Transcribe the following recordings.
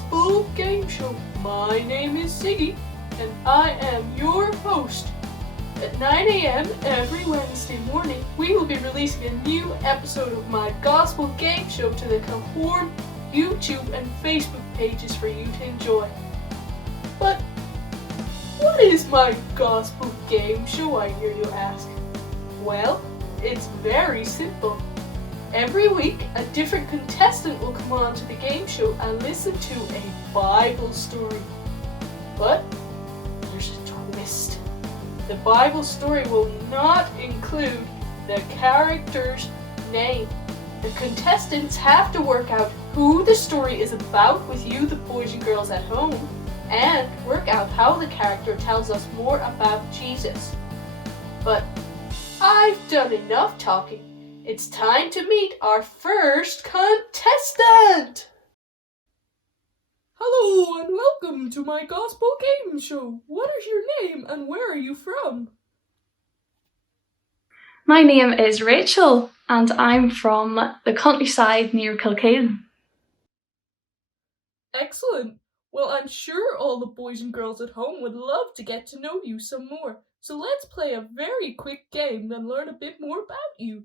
Gospel Game Show. My name is Ziggy, and I am your host. At 9 a.m. every Wednesday morning, we will be releasing a new episode of my Gospel Game Show to the Conform YouTube and Facebook pages for you to enjoy. But what is my Gospel Game Show, I hear you ask? Well, it's very simple. Every week, a different contestant will come on to the game show and listen to a Bible story. But there's a twist. The Bible story will not include the character's name. The contestants have to work out who the story is about with you, the boys and girls at home, and work out how the character tells us more about Jesus. But I've done enough talking. It's time to meet our first contestant! Hello and welcome to my Gospel Game Show. What is your name and where are you from? My name is Rachel and I'm from the countryside near Kilkeen. Excellent. Well, I'm sure all the boys and girls at home would love to get to know you some more. So let's play a very quick game and learn a bit more about you.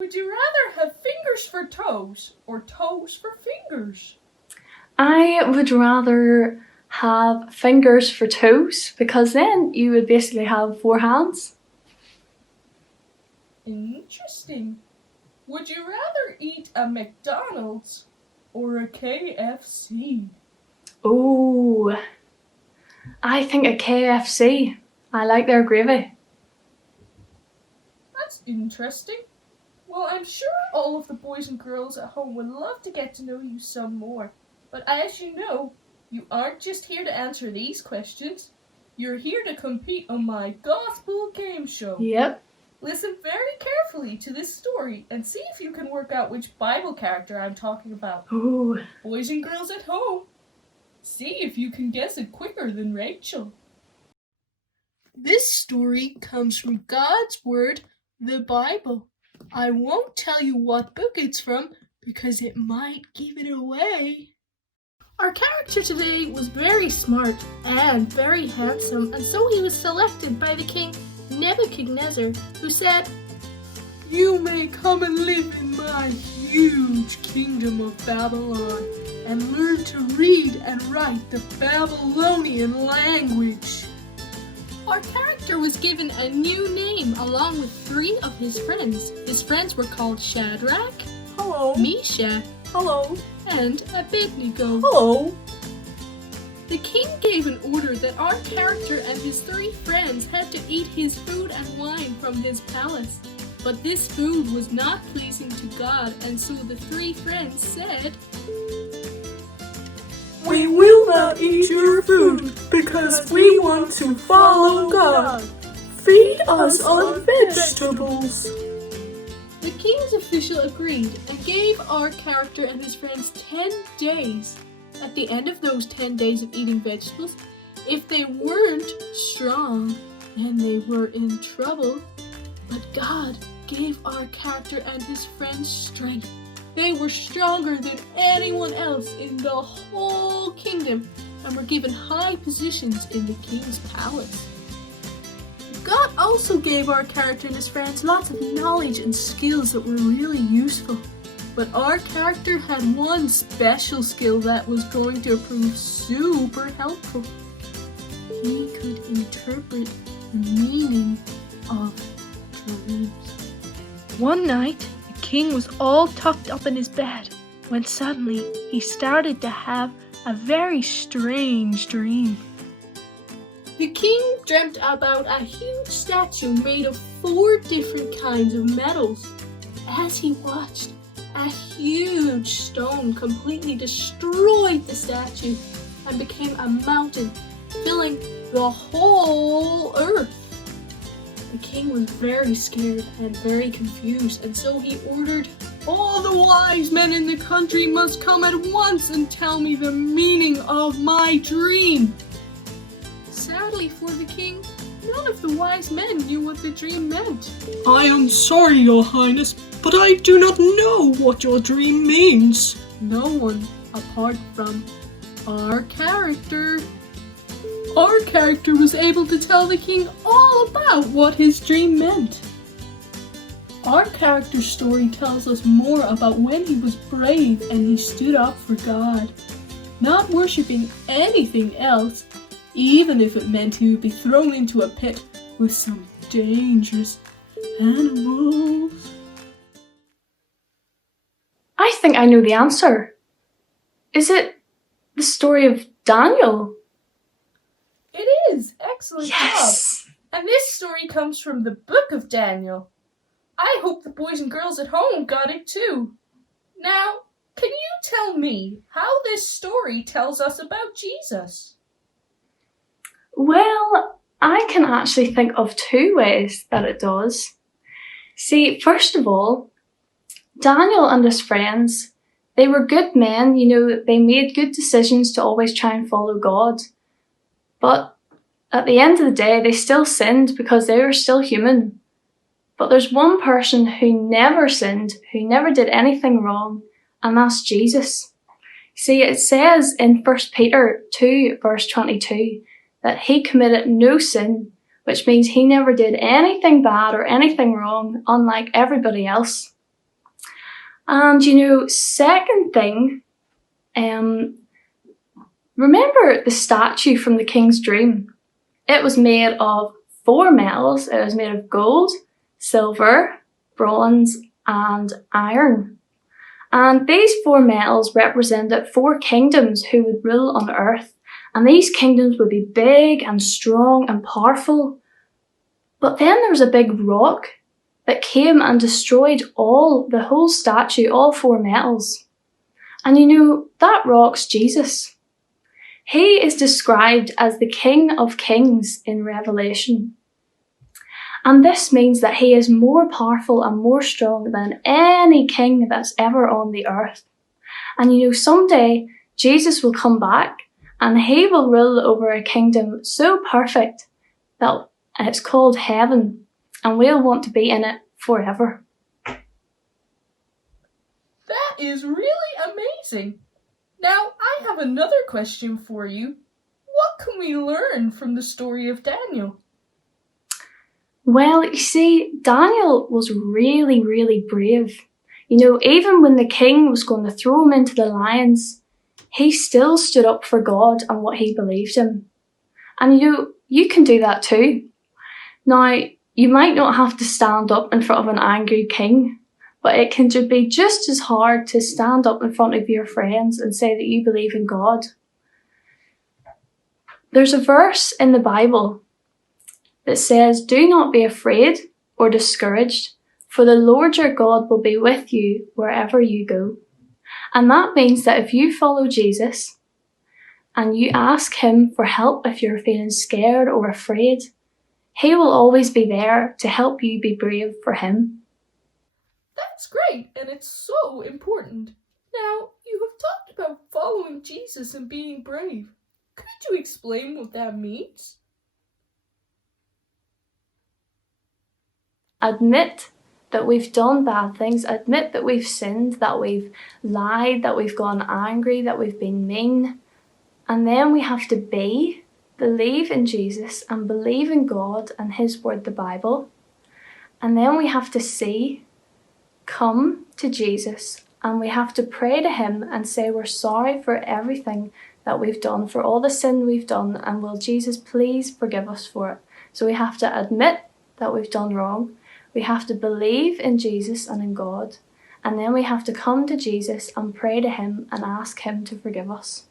Would you rather have fingers for toes or toes for fingers? I would rather have fingers for toes because then you would basically have 4 hands. Interesting. Would you rather eat a McDonald's or a KFC? Oh, I think a KFC. I like their gravy. That's interesting. Well, I'm sure all of the boys and girls at home would love to get to know you some more. But as you know, you aren't just here to answer these questions. You're here to compete on my Gospel Game Show. Yep. Listen very carefully to this story and see if you can work out which Bible character I'm talking about. Oh. Boys and girls at home, see if you can guess it quicker than Rachel. This story comes from God's Word, the Bible. I won't tell you what book it's from because it might give it away. Our character today was very smart and very handsome, and so he was selected by the king Nebuchadnezzar, who said, "You may come and live in my huge kingdom of Babylon and learn to read and write the Babylonian language." Our character was given a new name along with 3 of his friends. His friends were called Shadrach, Hello. Meshach, Hello. and Abednego. Hello. The king gave an order that our character and his 3 friends had to eat his food and wine from his palace. But this food was not pleasing to God, and so the 3 friends said, We will not eat your food because we want to follow God. Feed us on vegetables. The king's official agreed and gave our character and his friends 10 days. At the end of those 10 days of eating vegetables, if they weren't strong, then they were in trouble. But God gave our character and his friends strength. They were stronger than anyone else in the whole kingdom and were given high positions in the king's palace. God also gave our character and his friends lots of knowledge and skills that were really useful. But our character had one special skill that was going to prove super helpful. He could interpret the meaning of dreams. One night, the king was all tucked up in his bed when suddenly he started to have a very strange dream. The king dreamt about a huge statue made of 4 different kinds of metals. As he watched, a huge stone completely destroyed the statue and became a mountain, filling the whole earth. The king was very scared and very confused, and so he ordered, "All the wise men in the country must come at once and tell me the meaning of my dream." Sadly for the king, none of the wise men knew what the dream meant. I am sorry, Your Highness, but I do not know what your dream means. No one, apart from our character. Our character was able to tell the king all about what his dream meant. Our character's story tells us more about when he was brave and he stood up for God, not worshipping anything else, even if it meant he would be thrown into a pit with some dangerous animals. I think I know the answer. Is it the story of Daniel? It is! Excellent Yes! job! And this story comes from the Book of Daniel. I hope the boys and girls at home got it too. Now, can you tell me how this story tells us about Jesus? Well, I can actually think of two ways that it does. See, first of all, Daniel and his friends, they were good men, they made good decisions to always try and follow God. But at the end of the day, they still sinned because they were still human. But there's one person who never sinned, who never did anything wrong, and that's Jesus. See, it says in 1 Peter 2, verse 22, that he committed no sin, which means he never did anything bad or anything wrong, unlike everybody else. And second thing, remember the statue from the king's dream? It was made of 4 metals. It was made of gold, silver, bronze, and iron. And these 4 metals represented 4 kingdoms who would rule on earth. And these kingdoms would be big and strong and powerful. But then there was a big rock that came and destroyed the whole statue, all 4 metals. And that rock's Jesus. He is described as the King of Kings in Revelation. And this means that he is more powerful and more strong than any king that's ever on the earth. And someday Jesus will come back and he will rule over a kingdom so perfect that it's called heaven, and we'll want to be in it forever. That is really amazing. Now, I have another question for you. What can we learn from the story of Daniel? Well, you see, Daniel was really, really brave. Even when the king was going to throw him into the lions, he still stood up for God and what he believed in. And you can do that too. Now, you might not have to stand up in front of an angry king, but it can be just as hard to stand up in front of your friends and say that you believe in God. There's a verse in the Bible that says, "Do not be afraid or discouraged, for the Lord your God will be with you wherever you go." And that means that if you follow Jesus and you ask him for help if you're feeling scared or afraid, he will always be there to help you be brave for him. That's great, and it's so important. Now, you have talked about following Jesus and being brave. Could you explain what that means? Admit that we've done bad things. Admit that we've sinned, that we've lied, that we've gone angry, that we've been mean. And then we have to believe in Jesus and believe in God and his word, the Bible. And then we have to come to Jesus, and we have to pray to him and say we're sorry for everything that we've done, for all the sin we've done, and will Jesus please forgive us for it. So we have to admit that we've done wrong. We have to believe in Jesus and in God, and then we have to come to Jesus and pray to him and ask him to forgive us.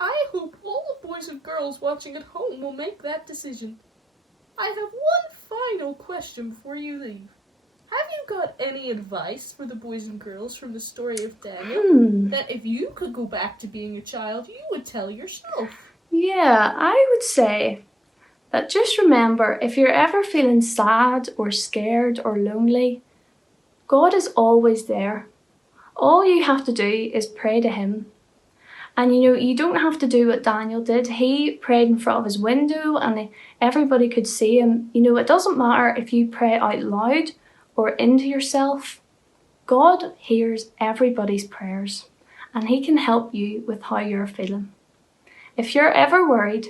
I hope all the boys and girls watching at home will make that decision. I have one final question before you leave. Have you got any advice for the boys and girls from the story of Daniel that if you could go back to being a child, you would tell yourself? Yeah, I would say that just remember, if you're ever feeling sad or scared or lonely, God is always there. All you have to do is pray to him. And you don't have to do what Daniel did. He prayed in front of his window and everybody could see him. It doesn't matter if you pray out loud or into yourself. God hears everybody's prayers, and He can help you with how you're feeling. If you're ever worried,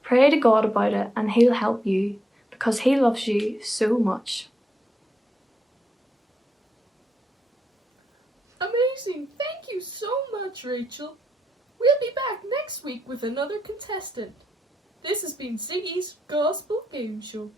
pray to God about it and He'll help you because He loves you so much. Amazing! Thank you so much, Rachel. We'll be back next week with another contestant. This has been Ziggy's Gospel Game Show.